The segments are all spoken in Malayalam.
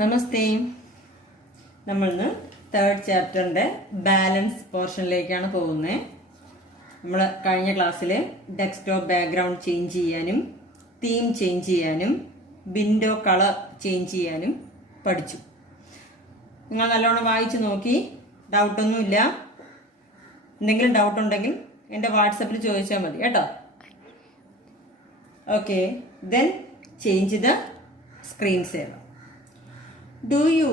നമസ്തേ. നമ്മളിന്ന് തേർഡ് ചാപ്റ്ററിന്റെ ബാലൻസ് പോർഷനിലേക്കാണ് പോകുന്നത്. നമ്മൾ കഴിഞ്ഞ ക്ലാസ്സിൽ ഡെസ്ക്ടോപ്പ് ബാക്ക്ഗ്രൗണ്ട് ചേഞ്ച് ചെയ്യാനും തീം ചേഞ്ച് ചെയ്യാനും വിൻഡോ കളർ ചേഞ്ച് ചെയ്യാനും പഠിച്ചു. നിങ്ങൾ നല്ലോണം വായിച്ചു നോക്കി. ഡൗട്ടൊന്നുമില്ല. എന്തെങ്കിലും ഡൗട്ട് ഉണ്ടെങ്കിൽ എൻ്റെ വാട്സപ്പിൽ ചോദിച്ചാൽ മതി കേട്ടോ. Okay, then change the screen saver. Do you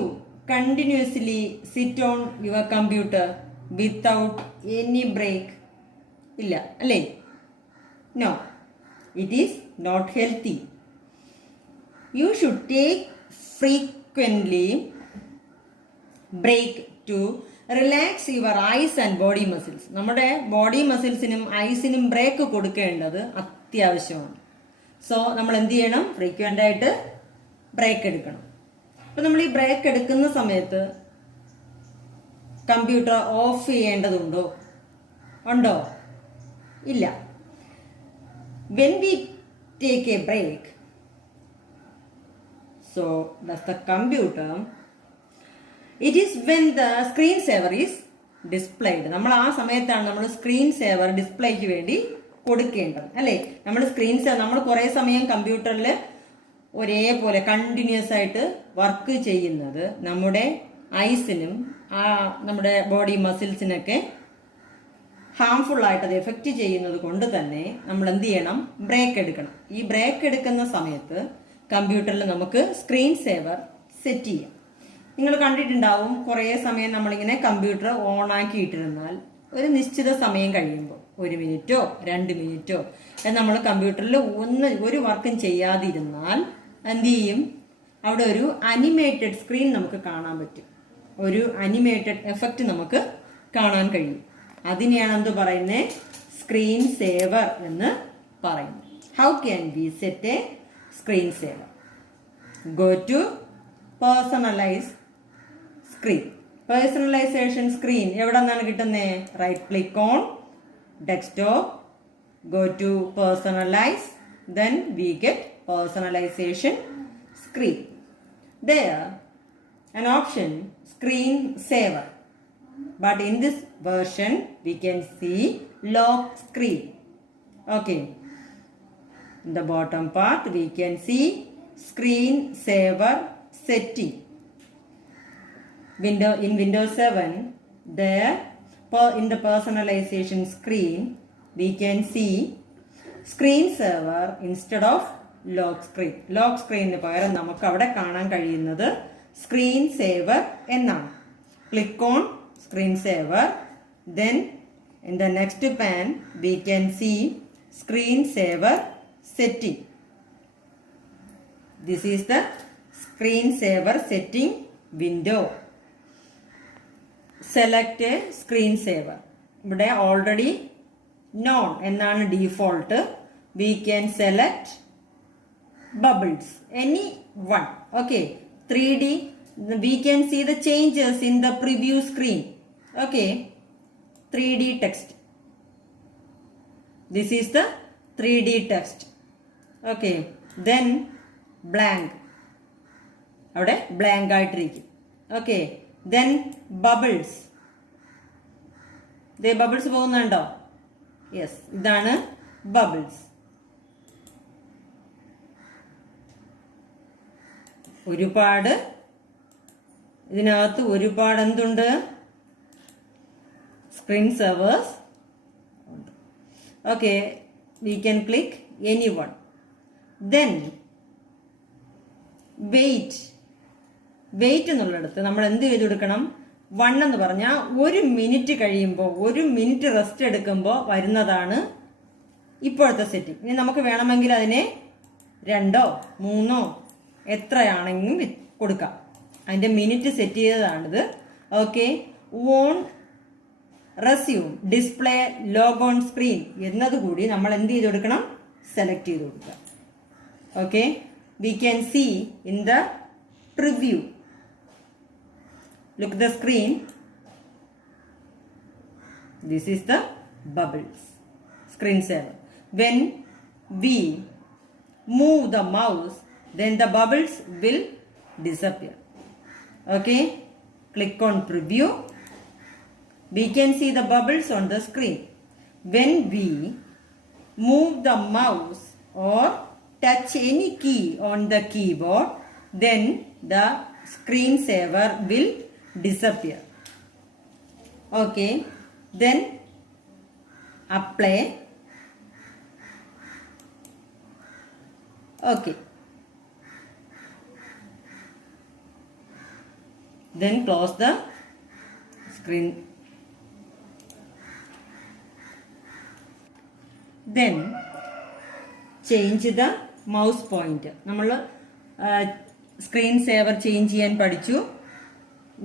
continuously sit on your computer without any break? ഇല്ല അല്ലേ? No, it is not healthy. You should take frequently break to relax your eyes and body muscles. നമ്മുടെ ബോഡി മസിൽസിനും ഐസിനും ബ്രേക്ക് കൊടുക്കേണ്ടത് അത്യാവശ്യമാണ്. സോ നമ്മൾ എന്ത് ചെയ്യണം? ഫ്രീക്വൻ്റ് ആയിട്ട് ബ്രേക്ക് എടുക്കണം. അപ്പൊ നമ്മൾ ഈ ബ്രേക്ക് എടുക്കുന്ന സമയത്ത് കമ്പ്യൂട്ടർ ഓഫ് ചെയ്യേണ്ടതുണ്ടോ? ഉണ്ടോ? ഇല്ല. When we take a break, so the computer it is when the screen saver is displayed. നമ്മൾ ആ സമയത്താണ് നമ്മൾ സ്ക്രീൻ സേവർ ഡിസ്പ്ലേക്ക് വേണ്ടി കൊടുക്കേണ്ടത് അല്ലേ? നമ്മൾ സ്ക്രീൻ സേവർ നമ്മൾ കുറെ സമയം കമ്പ്യൂട്ടറിൽ ഒരേപോലെ കണ്ടിന്യൂസ് ആയിട്ട് വർക്ക് ചെയ്യുന്നത് നമ്മുടെ ഐസിനും നമ്മുടെ ബോഡി മസിൽസിനൊക്കെ ഹാംഫുൾ ആയിട്ട് അത് എഫക്റ്റ് ചെയ്യുന്നത് കൊണ്ട് തന്നെ നമ്മൾ എന്ത് ചെയ്യണം? ബ്രേക്ക് എടുക്കണം. ഈ ബ്രേക്ക് എടുക്കുന്ന സമയത്ത് കമ്പ്യൂട്ടറിൽ നമുക്ക് സ്ക്രീൻ സേവർ സെറ്റ് ചെയ്യാം. നിങ്ങൾ കണ്ടിട്ടുണ്ടാവും, കുറേ സമയം നമ്മളിങ്ങനെ കമ്പ്യൂട്ടർ ഓൺ ആക്കിയിട്ടിരുന്നാൽ ഒരു നിശ്ചിത സമയം കഴിയുമ്പോൾ 1 മിനിറ്റോ 2 മിനിറ്റോ നമ്മൾ കമ്പ്യൂട്ടറിൽ ഒരു വർക്കും ചെയ്യാതിരുന്നാൽ എന്ത് ചെയ്യും? അവിടെ ഒരു അനിമേറ്റഡ് സ്ക്രീൻ നമുക്ക് കാണാൻ പറ്റും. ഒരു അനിമേറ്റഡ് എഫക്റ്റ് നമുക്ക് കാണാൻ കഴിയും. അതിനെയാണ് എന്ത് പറയുന്നത്? സ്ക്രീൻ സേവർ എന്ന് പറയുന്നത്. How can be set a screen saver? Go to personalize screen. Personalization screen എവിടെ നിന്നാണ് കിട്ടുന്നത്? Right click on desktop, go to personalize, then we get personalization screen. There an option screen saver, but in this version we can see lock screen. Okay, in the bottom part we can see screen saver setting. In Windows 7 there in the personalization screen we can see screen saver instead of lock screen. Lock screen പകരം നമുക്ക് അവിടെ കാണാൻ കഴിയുന്നത് സ്ക്രീൻ സേവർ എന്നാണ്. Click on screen saver, then in the next pane we can see screen saver setting. This is the screen saver setting window. Select a screen saver. ഇവിടെ ഓൾറെഡി നോൺ എന്നാണ് default. We can select bubbles, any one. Okay, 3D. We can see the changes in the preview screen. Okay, 3D text. This is the 3D text. Okay, then blank, അവിടെ ബ്ലാങ്ക് ആയിട്ടിരിക്കും. Okay, then bubbles. ദേ ബബിൾസ് പോകുന്നുണ്ടോ? യെസ്, ഇതാണ് ബബിൾസ്. ഇതിനകത്ത് ഒരുപാട് എന്തുണ്ട്? സ്ക്രീൻ സേവേഴ്സ് ഉണ്ട്. Okay, we can click any one. Then wait എന്നുള്ളിടത്ത് നമ്മൾ എന്ത് ചെയ്ത് കൊടുക്കണം? 1 എന്ന് പറഞ്ഞാൽ 1 മിനിറ്റ് കഴിയുമ്പോൾ, 1 മിനിറ്റ് റെസ്റ്റ് എടുക്കുമ്പോൾ വരുന്നതാണ് ഇപ്പോഴത്തെ സെറ്റിംഗ്. ഇനി നമുക്ക് വേണമെങ്കിൽ അതിനെ 2 3 എത്രയാണെങ്കിലും കൊടുക്കാം. അതിൻ്റെ മിനിറ്റ് സെറ്റ് ചെയ്തതാണിത്. Okay, on resume display log on screen എന്നതുകൂടി നമ്മൾ എന്ത് ചെയ്ത് കൊടുക്കണം? സെലക്ട് ചെയ്ത് കൊടുക്കുക. Okay, we can see in the preview. Look the screen. This is the bubbles screen saver. When we move the mouse, then the bubbles will disappear. Okay, click on preview. We can see the bubbles on the screen. When we move the mouse or touch any key on the keyboard, then the screensaver will disappear. Okay, then apply. Okay, then close the screen. Then change the mouse pointer. നമ്മൾ സ്ക്രീൻ സേവർ ചേഞ്ച് ചെയ്യാൻ പഠിച്ചു.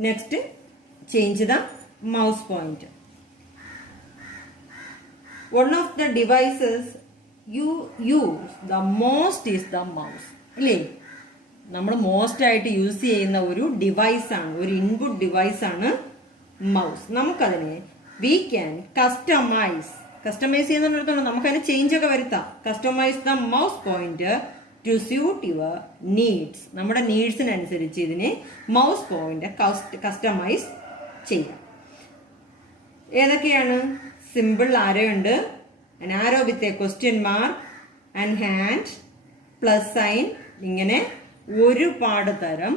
Next change the mouse pointer. One of the devices you use the most is the mouse. അല്ലേ, നമ്മൾ മോസ്റ്റ് ആയിട്ട് യൂസ് ചെയ്യുന്ന ഒരു ഡിവൈസാണ്, ഒരു ഇൻപുട്ട് ഡിവൈസാണ് മൗസ്. നമുക്കതിനെ വി ക്യാൻ കസ്റ്റമൈസ് ചെയ്യുന്നിടത്തോളം നമുക്കതിന് ചേഞ്ച് ഒക്കെ വരുത്താം. Customize the mouse pointer to suit your needs. നമ്മുടെ നീഡ്സിനനുസരിച്ച് ഇതിനെ മൗസ് പോയിന്റർ കസ്റ്റമൈസ് ചെയ്യാം. ഏതൊക്കെയാണ്? സിമ്പിൾ ആരോ ഉണ്ട്, an arrow with a question mark and hand, plus sign. ഇങ്ങനെ ഒരുപാട് തരം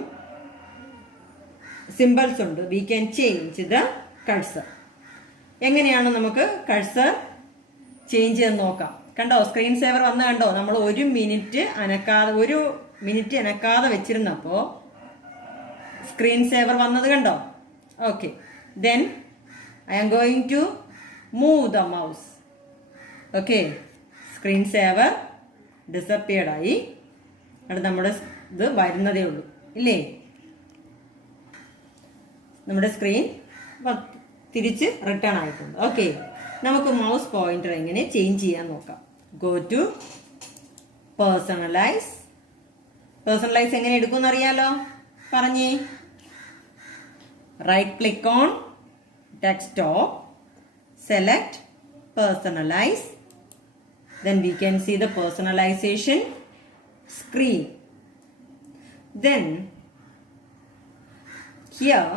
സിമ്പിൾസ് ഉണ്ട്. We can change the cursor. എങ്ങനെയാണ് നമുക്ക് കഴ്സർ ചേഞ്ച് ചെയ്ത് നോക്കാം. കണ്ടോ, സ്ക്രീൻ സേവർ വന്ന് കണ്ടോ? നമ്മൾ ഒരു മിനിറ്റ് അനക്കാതെ വെച്ചിരുന്നപ്പോ സ്ക്രീൻ സേവർ വന്നത് കണ്ടോ? Okay, then I am going to move the mouse. Okay, screen saver disappeared ആയി. അവിടെ നമ്മുടെ ഇത് വരുന്നതേ ഉള്ളൂ ഇല്ലേ? നമ്മുടെ സ്ക്രീൻ തിരിച്ച് റിട്ടേൺ ആയിട്ടുണ്ട്. ഓക്കെ, നമുക്ക് മൗസ് പോയിന്റർ എങ്ങനെ ചേഞ്ച് ചെയ്യാൻ നോക്കാം. Go to personalise. പേഴ്സണലൈസ് എങ്ങനെ എടുക്കുമെന്ന് അറിയാലോ, പറഞ്ഞേ. Right click on desktop, select personalize. Then we can see the personalization screen. Then here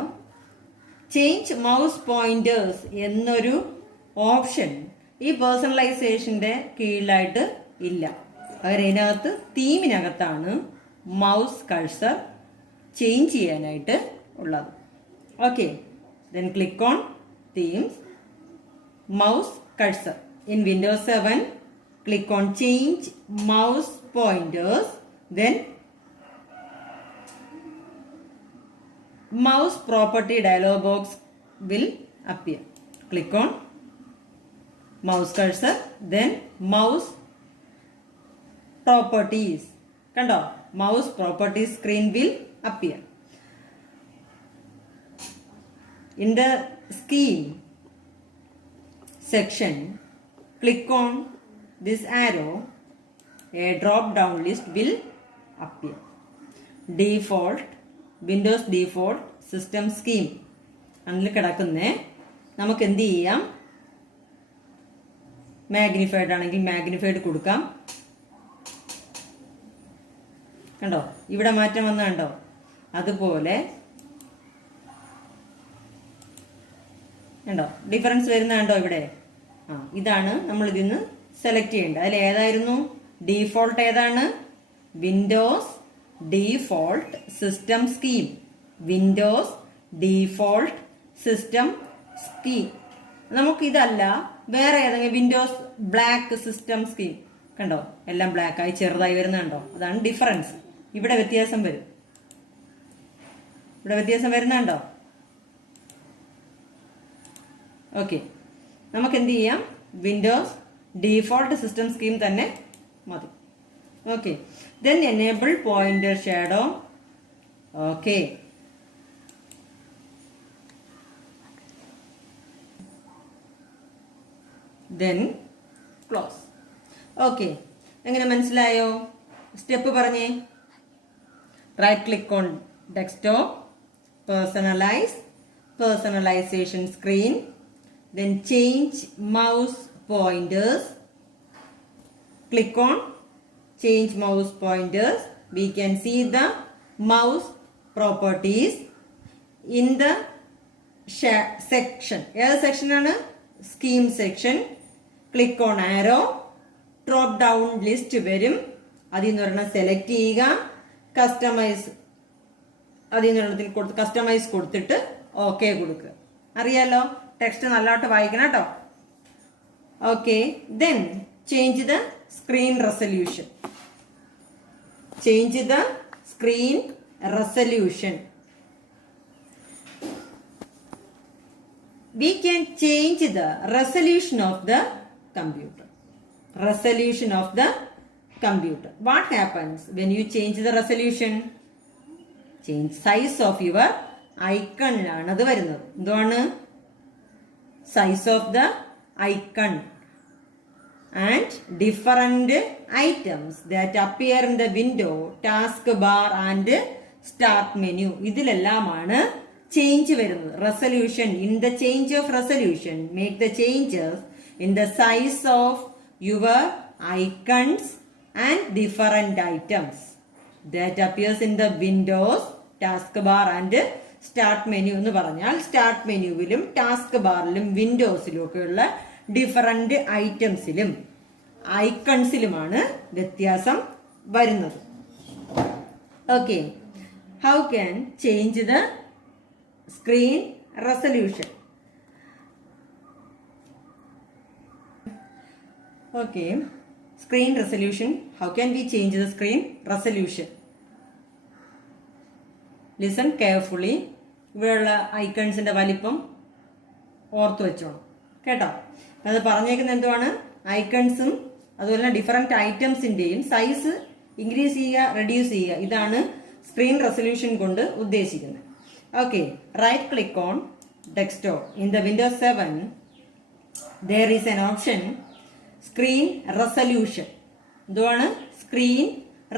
change mouse pointers എന്നൊരു ഓപ്ഷൻ ഈ പേഴ്സണലൈസേഷന്റെ കീഴിലായിട്ട് ഇല്ല. പകരം ഇതിനകത്ത് തീമിനകത്താണ് മൗസ് കഴ്സർ ചേഞ്ച് ചെയ്യാനായിട്ട് ഉള്ളത്. Okay, then click on themes, mouse cursor. In Windows 7, click on change mouse pointers, then mouse property dialog box will appear. Click on mouse cursor, then mouse properties. Kando, mouse properties screen will appear. In the scheme section, click on this arrow. A drop down list will appear. Default, Windows default system scheme. അതിൽ കിടക്കുന്നേ നമുക്ക് എന്ത് ചെയ്യാം? മാഗ്നിഫൈഡ് ആണെങ്കിൽ മാഗ്നിഫൈഡ് കൊടുക്കാം. കണ്ടോ, ഇവിടെ മാറ്റം വന്ന കണ്ടോ? അതുപോലെ കണ്ടോ ഡിഫറൻസ് വരുന്ന കണ്ടോ ഇവിടെ? ഇതാണ് നമ്മൾ ഇതിന്ന് സെലക്ട് ചെയ്യേണ്ടത്. അതിൽ ഏതായിരുന്നു ഡീഫോൾട്ട്? ഏതാണ്? Windows default system scheme. Windows default system scheme. നമുക്കിതല്ല, വേറെ ഏതെങ്കിലും വിൻഡോസ് ബ്ലാക്ക് സിസ്റ്റം സ്കീം. കണ്ടോ, എല്ലാം ബ്ലാക്ക് ആയി ചെറുതായി വരുന്ന കണ്ടോ? അതാണ് ഡിഫറൻസ്. ഇവിടെ വ്യത്യാസം വരും. ഇവിടെ വ്യത്യാസം വരുന്നുണ്ടോ? ഓക്കെ, നമുക്ക് എന്ത് ചെയ്യാം? വിൻഡോസ് ഡീഫോൾട്ട് സിസ്റ്റം സ്കീം തന്നെ മതി. Okay, then enable pointer shadow. Okay, then close. Okay, എങ്ങനെ മനസ്സിലായോ? സ്റ്റെപ്പ് പറഞ്ഞേ. Right click on desktop, personalize, personalization screen, then change mouse pointers. Click on change mouse pointers. We can see the mouse properties. in the section. ഏത് സെക്ഷനാണ്? Scheme section. Click on arrow, drop down list വരും. അതിൽ നിന്ന് ഒരെണ്ണം സെലക്ട് ചെയ്യുക. കസ്റ്റമൈസ്, അതിൽ നിന്ന് കസ്റ്റമൈസ് കൊടുത്തിട്ട് ഓക്കെ കൊടുക്കുക. അറിയാലോ, ടെക്സ്റ്റ് നല്ലതായിട്ട് വായിക്കണം കേട്ടോ. Okay, then change the screen resolution. Change the screen resolution. We can change the resolution of the computer. Resolution of the computer. What happens when you change the resolution? Change size of your icon ആണ് അത് വരുന്നത്. എന്താണ്? Size of the icon and different items that appear in the window, taskbar and start menu. ഇതിലെല്ലാമാണ് ചേഞ്ച് വരുന്നത്. Resolution. In the change of resolution make the changes in the size of your icons and different items that appears in the Windows, taskbar and start menu എന്ന് പറഞ്ഞാൽ സ്റ്റാർട്ട് മെനുവിലും ടാസ്ക് ബാറിലും വിൻഡോസിലും ഒക്കെയുള്ള ഡിഫറെന്റ് ഐറ്റംസിലും ഐക്കൺസിലുമാണ് വ്യത്യാസം വരുന്നത്. Okay, how can change the screen resolution? Okay, screen resolution. How can we change the screen resolution? Listen carefully. ഇവിടെയുള്ള ഐക്കൺസിന്റെ വലിപ്പം ഓർത്തു വെച്ചോണം കേട്ടോ. അത് പറഞ്ഞേക്കുന്നത് എന്തുവാണ്? ഐക്കൺസും അതുപോലെ ഡിഫറെന്റ് ഐറ്റംസിന്റെയും സൈസ് ഇൻക്രീസ് ചെയ്യുക, റെഡ്യൂസ് ചെയ്യുക. ഇതാണ് സ്ക്രീൻ റെസല്യൂഷൻ കൊണ്ട് ഉദ്ദേശിക്കുന്നത്. Okay, right click on desktop. In the Windows 7, there is an option screen resolution. എന്തുവാണ്? Screen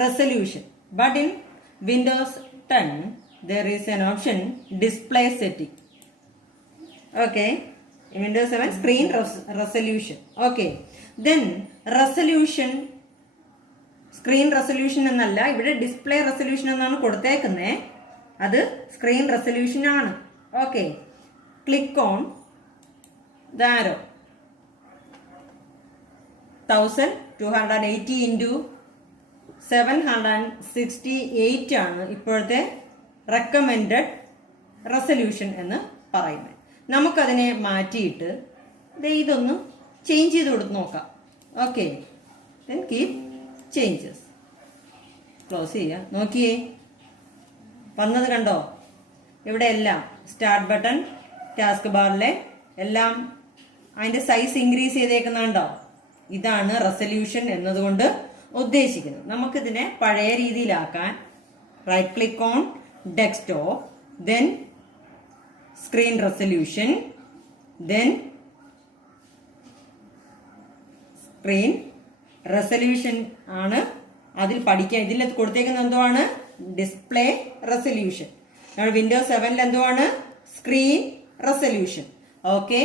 resolution. But in Windows 10, there is an option display setting. Okay, in Windows 7, screen resolution. Okay, then resolution, screen resolution എന്നല്ല, ഇവിടെ ഡിസ്പ്ലേ റെസല്യൂഷൻ എന്നാണ് കൊടുത്തേക്കുന്നത്. അത് സ്ക്രീൻ റെസല്യൂഷൻ ആണ്. Okay, click on the arrow. 1280 into 768 ആണ് ഇപ്പോഴത്തെ റെക്കമെൻഡഡ് റെസല്യൂഷൻ എന്ന് പറയുന്നത്. നമുക്കതിനെ മാറ്റിയിട്ട് ഇതൊന്ന് ചേഞ്ച് ചെയ്ത് കൊടുത്ത് നോക്കാം. Okay, then keep changes. Close ചെയ്യുക. നോക്കിയേ, വന്നത് കണ്ടോ? ഇവിടെ എല്ലാം സ്റ്റാർട്ട് ബട്ടൺ, ടാസ്ക് ബാറിലെ എല്ലാം അതിന്റെ സൈസ് ഇൻക്രീസ് ചെയ്തേക്കുന്നുണ്ടോ? ഇതാണ് റെസല്യൂഷൻ എന്നതുകൊണ്ട് ഉദ്ദേശിക്കുന്നത്. നമുക്കിതിനെ പഴയ രീതിയിലാക്കാൻ right click on desktop, then screen resolution, then screen resolution ആണ് അതിൽ പഠിക്കാൻ. ഇതിൽ കൊടുത്തേക്കുന്നത് എന്തുവാണ്? Display resolution. വിൻഡോസ് 7 എന്തുവാണ്? Screen resolution. ഓക്കെ,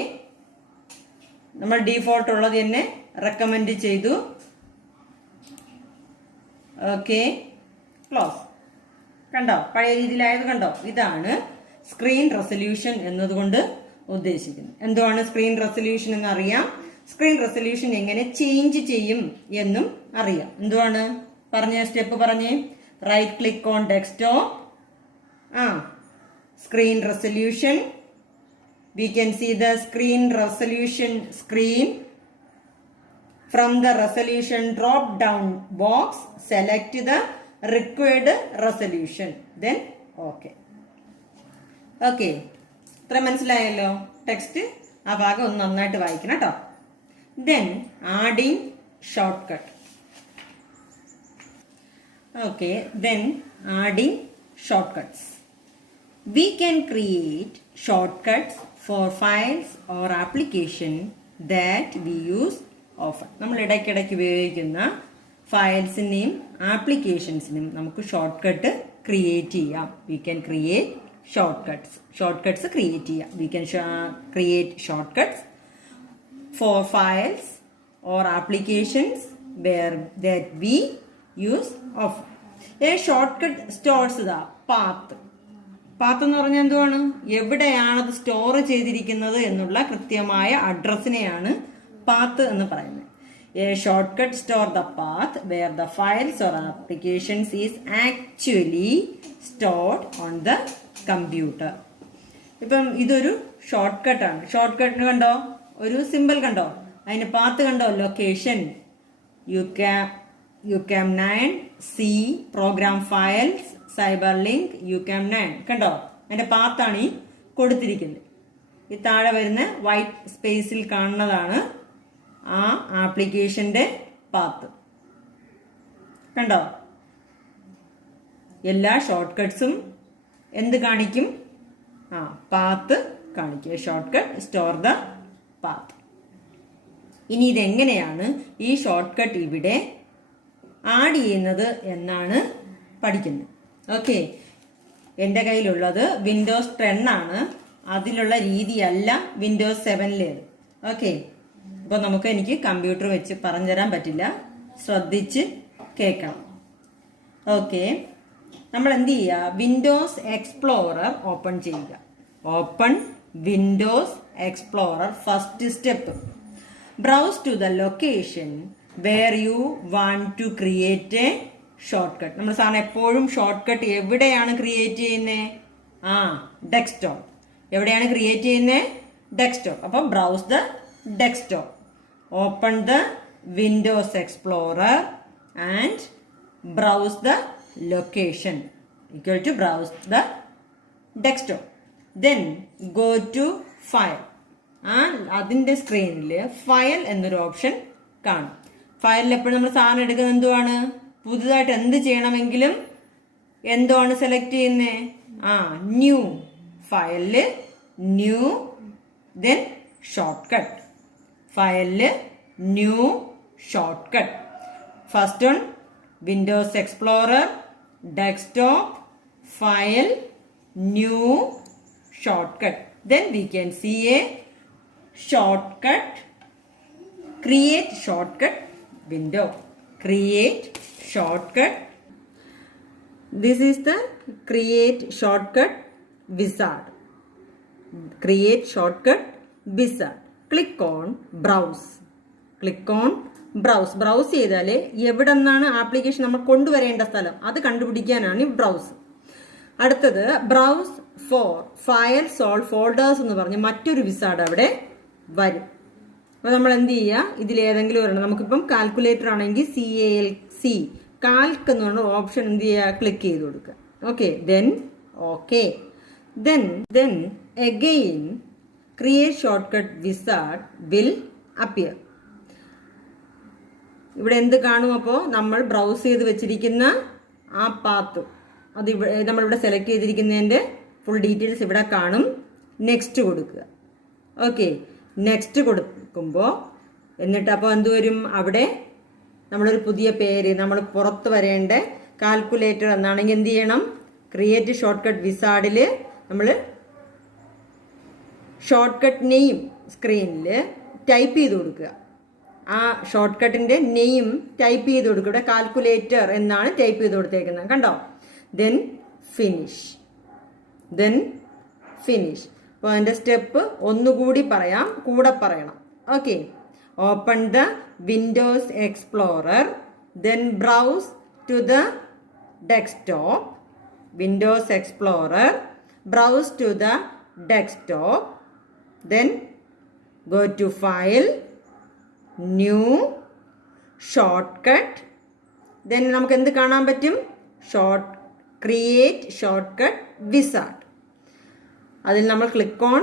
നമ്മൾ ഡീഫോൾട്ട് ഉള്ളത് തന്നെ റെക്കമെൻഡ് ചെയ്തു. Okay, close. കണ്ടോ? പഴയ രീതിയിലായത് കണ്ടോ? ഇതാണ് സ്ക്രീൻ റെസല്യൂഷൻ എന്നതുകൊണ്ട് ഉദ്ദേശിക്കുന്നത്. എന്തുവാണ് സ്ക്രീൻ റെസല്യൂഷൻ എന്ന് അറിയാം. സ്ക്രീൻ റെസല്യൂഷൻ എങ്ങനെ ചേഞ്ച് ചെയ്യും എന്നും അറിയാം. എന്തുവാണ് പറഞ്ഞ സ്റ്റെപ്പ് പറഞ്ഞേ? Right click on desktop, screen resolution. We can see the screen resolution screen. From the resolution drop down box, select the required resolution. Then okay. Okay, ഇത്ര മനസ്സിലായല്ലോ. ടെക്സ്റ്റ് ആ ഭാഗം ഒന്ന് നന്നായിട്ട് വായിക്കണം കേട്ടോ. Then adding shortcut. Okay, then adding shortcuts. We can create shortcuts for files or application that we use often. നമ്മൾ ഇടയ്ക്കിടയ്ക്ക് ഉപയോഗിക്കുന്ന ഫയൽസിനെയും ആപ്ലിക്കേഷൻസിനും നമുക്ക് ഷോർട്ട് കട്ട് ക്രിയേറ്റ് ചെയ്യാം. We can create shortcuts create ചെയ്യാം. We can create shortcuts for files or applications that we use often. A shortcut stores the path path എന്ന് പറഞ്ഞാൽ എന്തുവാണ്? എവിടെയാണത് സ്റ്റോർ ചെയ്തിരിക്കുന്നത് എന്നുള്ള കൃത്യമായ അഡ്രസ്സിനെയാണ് പാത്ത് എന്ന് പറയുന്നത്. A shortcut store the path where the files or applications is actually stored on the computer. ഇപ്പം ഇതൊരു ഷോർട്ട് കട്ടാണ്. ഷോർട്ട് കട്ടിന് കണ്ടോ ഒരു സിമ്പിൾ കണ്ടോ, അതിന് പാത്ത് കണ്ടോ, location, UCAM9, C, program files, cyber link, UCAM9 കണ്ടോ, അതിന്റെ പാത്താണ് ഈ കൊടുത്തിരിക്കുന്നത്. ഈ താഴെ വരുന്ന വൈറ്റ് സ്പേസിൽ കാണുന്നതാണ് ആ ആപ്ലിക്കേഷന്റെ പാത്ത്. കണ്ടോ, എല്ലാ ഷോർട്ട് കട്ട്സും എന്ത് കാണിക്കും? പാത്ത് കാണിക്കുക. Short cut store the path. ഇനി ഇതെങ്ങനെയാണ് ഈ ഷോർട്ട് കട്ട് ഇവിടെ ആഡ് ചെയ്യുന്നത് എന്നാണ് പഠിക്കുന്നത്. ഓക്കെ, എൻ്റെ കയ്യിലുള്ളത് വിൻഡോസ് 10 ആണ്. അതിലുള്ള രീതിയല്ല വിൻഡോസ് 7-ലേത്. ഓക്കെ, അപ്പോൾ എനിക്ക് കമ്പ്യൂട്ടർ വെച്ച് പറഞ്ഞുതരാൻ പറ്റില്ല, ശ്രദ്ധിച്ച് കേൾക്കണം. ഓക്കെ, നമ്മൾ എന്ത് ചെയ്യുക? വിൻഡോസ് എക്സ്പ്ലോറർ ഓപ്പൺ ചെയ്യുക. Open Windows Explorer. First step, browse to the location where you want to create a shortcut. നമ്മൾ സാറിന് എപ്പോഴും ഷോർട്ട് കട്ട് എവിടെയാണ് ക്രിയേറ്റ് ചെയ്യുന്നത്? ഡെസ്ക്ടോപ്പ്. എവിടെയാണ് ക്രിയേറ്റ് ചെയ്യുന്നത്? ഡെസ്ക്ടോപ്പ്. അപ്പം browse the desktop. Open the Windows Explorer and browse the location equal to browse the desktop. Then go to file. അതിന്റെ സ്ക്രീനിൽ ഫയൽ എന്നൊരു ഓപ്ഷൻ കാണും. ഫയലിൽ എപ്പോഴും നമ്മൾ സാധനം എടുക്കുന്നത് എന്തുവാണ്? പുതുതായിട്ട് എന്ത് ചെയ്യണമെങ്കിലും എന്തുവാണ് സെലക്ട് ചെയ്യുന്നത്? ന്യൂ. ഫയലില് ന്യൂ, ദെൻ ഷോർട്ട് കട്ട്. ഫയലില് new, shortcut. First one Windows Explorer, desktop, file, new, shortcut. Then we can see a shortcut, create shortcut window. Create shortcut. This is the create shortcut wizard. Create shortcut wizard. Click on browse. Click on browse. Browse ചെയ്താൽ എവിടെ നിന്നാണ് ആപ്ലിക്കേഷൻ നമ്മൾ കൊണ്ടുവരേണ്ട സ്ഥലം അത് കണ്ടുപിടിക്കാനാണ് ഈ ബ്രൗസ്. അടുത്തത് browse for files or folders എന്ന് പറഞ്ഞ് മറ്റൊരു വിസാർഡ് അവിടെ വരും. അപ്പോൾ നമ്മൾ എന്ത് ചെയ്യുക? ഇതിലേതെങ്കിലും ഒരെണ്ണം, നമുക്കിപ്പം കാൽക്കുലേറ്റർ ആണെങ്കിൽ CALC കാൽക്ക് എന്ന് പറഞ്ഞ ഓപ്ഷൻ എന്ത് ചെയ്യുക? ക്ലിക്ക് ചെയ്ത് കൊടുക്കുക. Okay, then okay, then again create shortcut wizard will appear. ഇവിടെ എന്ത് കാണും? അപ്പോൾ നമ്മൾ ബ്രൗസ് ചെയ്ത് വെച്ചിരിക്കുന്ന ആ പാത്ത് അത് നമ്മളിവിടെ സെലക്ട് ചെയ്തിരിക്കുന്നതിൻ്റെ ഫുൾ ഡീറ്റെയിൽസ് ഇവിടെ കാണും. നെക്സ്റ്റ് കൊടുക്കുക. ഓക്കെ, നെക്സ്റ്റ് കൊടുക്കുമ്പോൾ എന്നിട്ട് അപ്പോൾ എന്ത് വരും? അവിടെ നമ്മളൊരു പുതിയ പേര് നമ്മൾ പുറത്ത് വരേണ്ട കാൽക്കുലേറ്റർ എന്നാണെങ്കിൽ എന്ത് ചെയ്യണം? ക്രിയേറ്റ് ഷോർട്ട് കട്ട് വിസാർഡിൽ നമ്മൾ ഷോർട്ട് കട്ട് നെയിം സ്ക്രീനിൽ ടൈപ്പ് ചെയ്ത് കൊടുക്കുക. ആ ഷോർട്ട് കട്ടിന്റെ നെയിം ടൈപ്പ് ചെയ്ത് കൊടുക്കുക. ഇവിടെ കാൽക്കുലേറ്റർ എന്നാണ് ടൈപ്പ് ചെയ്ത് കൊടുത്തേക്കുന്നത്, കണ്ടോ? Then finish. അപ്പോൾ അതിന്റെ സ്റ്റെപ്പ് ഒന്നുകൂടി പറയാം, കൂടെ പറയണം. Okay, open the Windows Explorer, then browse to the desktop. Windows Explorer, browse to the desktop, then go to file, new, shortcut. Then നമുക്ക് എന്ത് കാണാൻ പറ്റും? Create shortcut wizard. അതിൽ നമ്മൾ ക്ലിക്ക് ഓൺ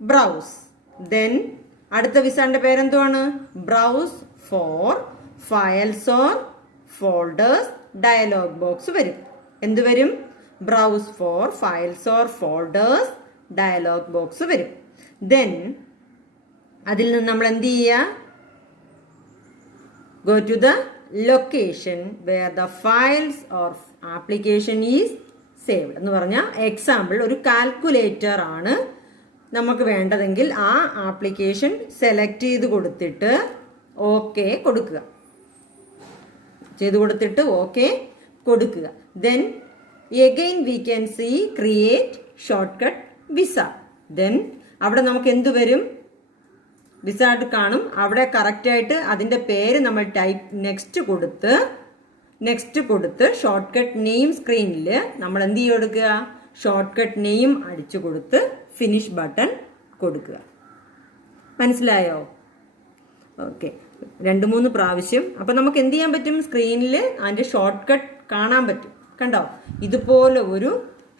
ബ്രൗസ്. ദെൻ അടുത്ത വിസാർഡിന്റെ പേരെന്തുവാണ്? Browse for files or folders. Dialog box വരും. എന്ത് വരും? Browse for files or folders dialog box വരും. ദെൻ അതിൽ നിന്ന് നമ്മൾ എന്ത് ചെയ്യുക? Go to the location where the files or application is saved. എന്ന് പറഞ്ഞാൽ എക്സാമ്പിൾ ഒരു കാൽക്കുലേറ്റർ ആണ് നമുക്ക് വേണ്ടതെങ്കിൽ ആ ആപ്ലിക്കേഷൻ സെലക്ട് ചെയ്ത് കൊടുത്തിട്ട് ഓക്കെ കൊടുക്കുക. Then Again we can see create shortcut wizard. Then അവിടെ നമുക്ക് എന്ത് വരും? വിസാർഡ് കാണും. അവിടെ കറക്റ്റായിട്ട് അതിൻ്റെ പേര് നമ്മൾ നെക്സ്റ്റ് കൊടുത്ത് ഷോർട്ട് കട്ട് നെയിം സ്ക്രീനിൽ നമ്മൾ എന്ത് ചെയ്ത് കൊടുക്കുക? ഷോർട്ട് കട്ട് നെയിം അടിച്ചു കൊടുത്ത് ഫിനിഷ് ബട്ടൺ കൊടുക്കുക. മനസ്സിലായോ? ഓക്കെ, 2-3 പ്രാവശ്യം. അപ്പം നമുക്ക് എന്ത് ചെയ്യാൻ പറ്റും? സ്ക്രീനിൽ അതിൻ്റെ ഷോർട്ട് കട്ട് കാണാൻ പറ്റും. കണ്ടോ? ഇതുപോലെ ഒരു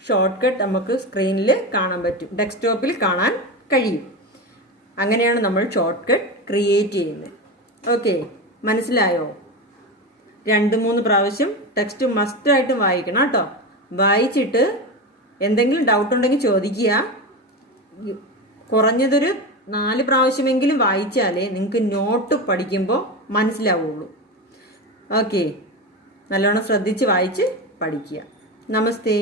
ഷോർട്ട് കട്ട് നമുക്ക് സ്ക്രീനിൽ കാണാൻ പറ്റും, ഡെസ്ക്ടോപ്പിൽ കാണാൻ കഴിയും. അങ്ങനെയാണ് നമ്മൾ ഷോർട്ട് കട്ട് ക്രിയേറ്റ് ചെയ്യുന്നത്. ഓക്കെ, മനസ്സിലായോ? 2-3 പ്രാവശ്യം ടെക്സ്റ്റ് മസ്റ്റായിട്ട് വായിക്കണം കേട്ടോ. വായിച്ചിട്ട് എന്തെങ്കിലും ഡൗട്ട് ഉണ്ടെങ്കിൽ ചോദിക്കുക. കുറഞ്ഞതൊരു 4 പ്രാവശ്യമെങ്കിലും വായിച്ചാലേ നിങ്ങൾക്ക് നോട്ട് പഠിക്കുമ്പോൾ മനസ്സിലാവുള്ളൂ. ഓക്കെ, നല്ലോണം ശ്രദ്ധിച്ച് വായിച്ച് പഠിക്കുക. നമസ്തേ.